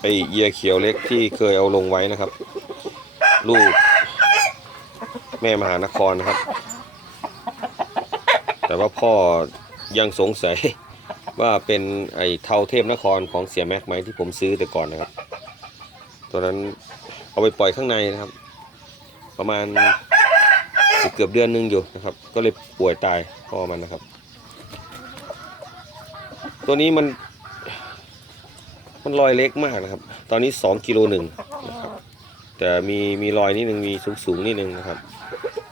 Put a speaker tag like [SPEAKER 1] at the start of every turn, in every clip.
[SPEAKER 1] ไอเยียเขียวเล็กที่เคยเอาลงไว้นะครับ ลูก แม่มหานครนะครับ แต่ว่าพ่อยังสงสัยว่าเป็นไอเทาเทพนครของเสียแม็กไหมที่ผมซื้อแต่ก่อนนะครับ ตัวนั้นเอาไปปล่อยข้างในนะครับ ประมาณเกือบเดือนหนึงอยู่นะครับ ก็เลยป่วยตายพ่อมันนะครับ ตัวนี้มัน มันรอยเล็กมากนะครับ ตอนนี้สองกิโลหนึ่งนะครับแต่มีมีรอยนิดนึงมีสูงสูงนิดนึงนะครับ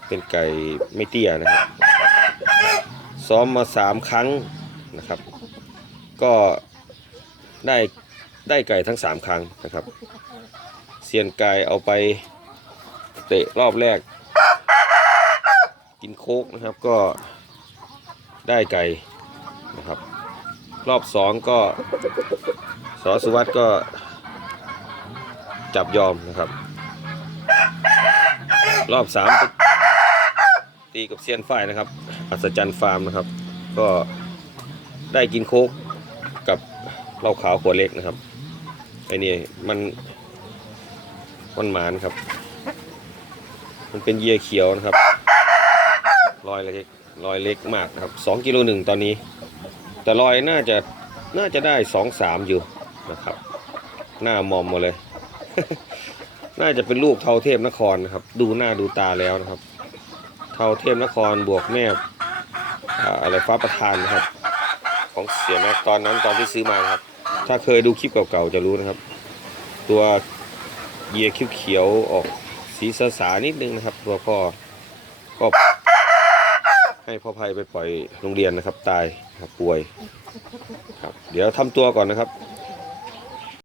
[SPEAKER 1] เป็นไก่ไม่เตี้ยนะครับ ซ้อมมาสามครั้งนะครับ ก็ได้ได้ไก่ทั้งสามครั้งนะครับเซียนไก่เอาไปเตะรอบแรก กินโคกนะครับก็ได้ไก่นะครับ รอบสองก็ สอสุวัตก็จับยอมนะครับ รอบสามตีกับเซียนฝ้ายนะครับ อัศจรรย์ฟาร์มนะครับ ก็ได้กินโคกกับเหล้าขาวขวดเล็กนะครับไอ้นี่มันมันหมานครับ มันเป็นเยียเขียวนะครับรอยเล็กรอยเล็กมากนะครับสองกิโลหนึ่งตอนนี้ แต่รอยน่าจะน่าจะได้สองสามอยู่ นะครับ หน้ามอมมาเลย น่าจะเป็นลูกเทาเทพนครนะครับ ดูหน้าดูตาแล้วนะครับ เทาเทพนครบวกแม่ออะไรฟ้าประธานนะครับ ของเสียแม็กตอนนั้นตอนที่ซื้อมาครับ ถ้าเคยดูคลิปเก่าๆจะรู้นะครับ ตัวเยียเขียวๆออกสีสาๆนิดนึงนะครับ ตัวพ่อก็ให้พ่อภัยไปปล่อยโรงเรียนนะครับ ตายครับป่วยครับ เดี๋ยวทำตัวก่อนนะครับ